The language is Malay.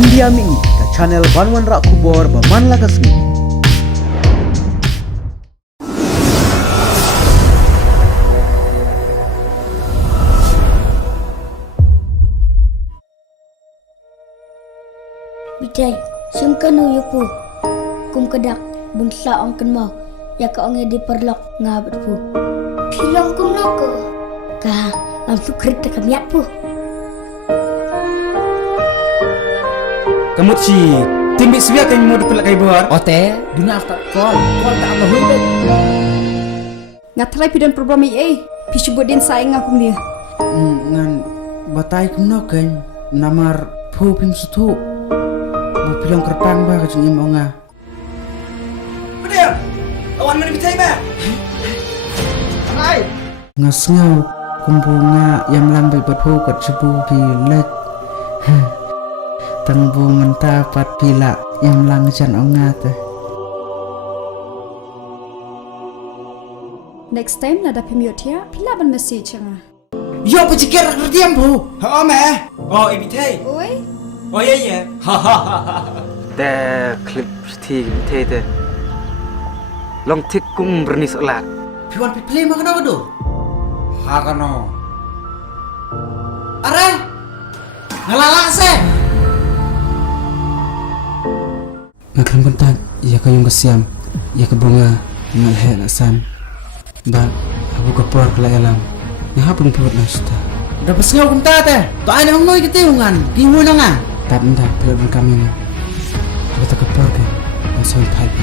India Mingi ke channel Banwan Rak Kubor Baman Lagasmi. Bitai, sungkan uyuku. Kum kedak, bungsa ong kenmau. Ya ka ong di perlok ngabat pu. Pilang kum noko. Ka, langsung kerik tak kamiat pu. Kamu si timbik siya kan mau dipelak kay buar. Ote, dunia tak kol tak apa hulun. Ngatrai pidan program pisu bodin saing aku dia. Ngan batay kum no kan namar phu pim sutu. Mau bilang kerpang ba kajeng imau nga. Udah, awan mana bitay ba? Hai. Ngasngau kumbunga yang lambai berphu kat sebu bilet. Tangbu mentapat bila yang langjan ongate. Next time nada pemiotia pilaban message nga. Yo pecikir kerdiam bu. Oh meh. Oh ibitay. Oi. Oh iya iya. Te klip sthi ibitay te. Long tik kum bernis elak. Piwan piplay makana kado. Hakano. Are. Ngalala se. Ngakam bentak, ia kayong kesiam, ia kebunga, ngalhe lasan. Ba, aku kepor kelayalam. Yang pun piwat nasta. Udah pesngau kumta teh. To ay nang noy kitiungan, giwo na nga. Tap nda, pilot kami na. Aku tak kepor ke, ang soy pipe.